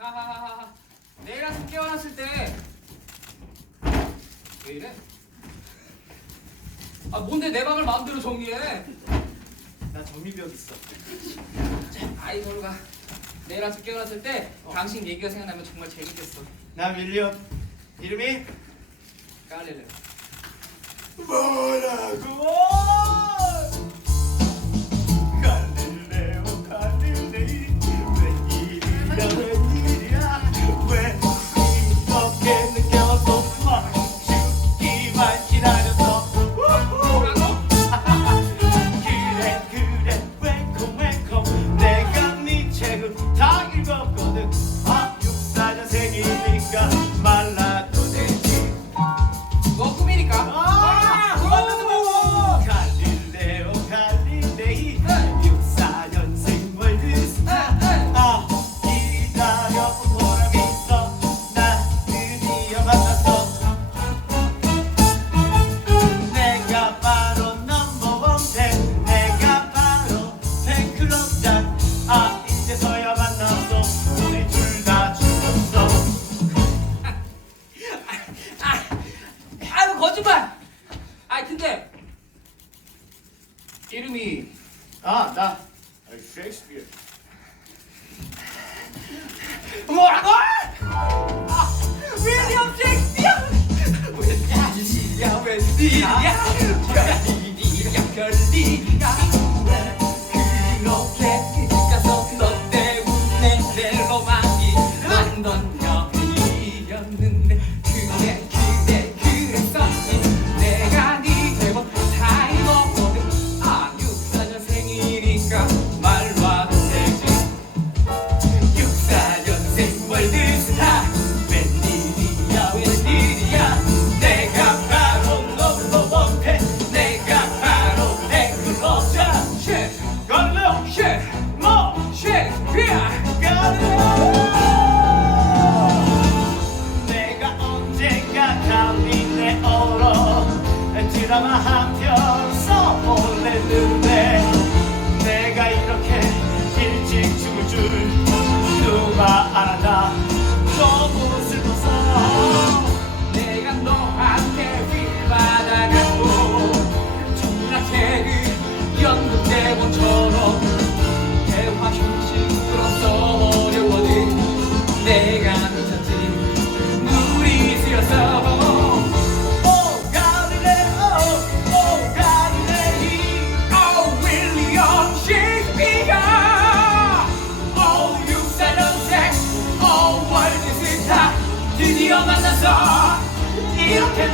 하하하하. 내일 아침 깨어났을 때. 왜 이래? 아 뭔데 내 방을 마음대로 정리해? 나 정리벽 있어. 아이 저리가. 내일 아침 깨어났을 때 어. 당신 얘기가 생각나면 정말 재밌겠어. 나 밀리언. 이름이 깔릴래. 뭐라고? química. 아유 거짓말. 아 근데 이름이 아나 셰익스피어 뭐라고? 아, 윌리엄 셰익스피어. 웬일이야 웬일이야 별일이야 별일이야 그렇게 가서 너 때문에 내 로망이 런던역이었는 Yeah, got. 이렇게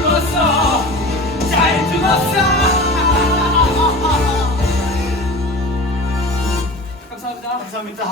죽었어. 잘 죽었어. 감사합니다. 감사합니다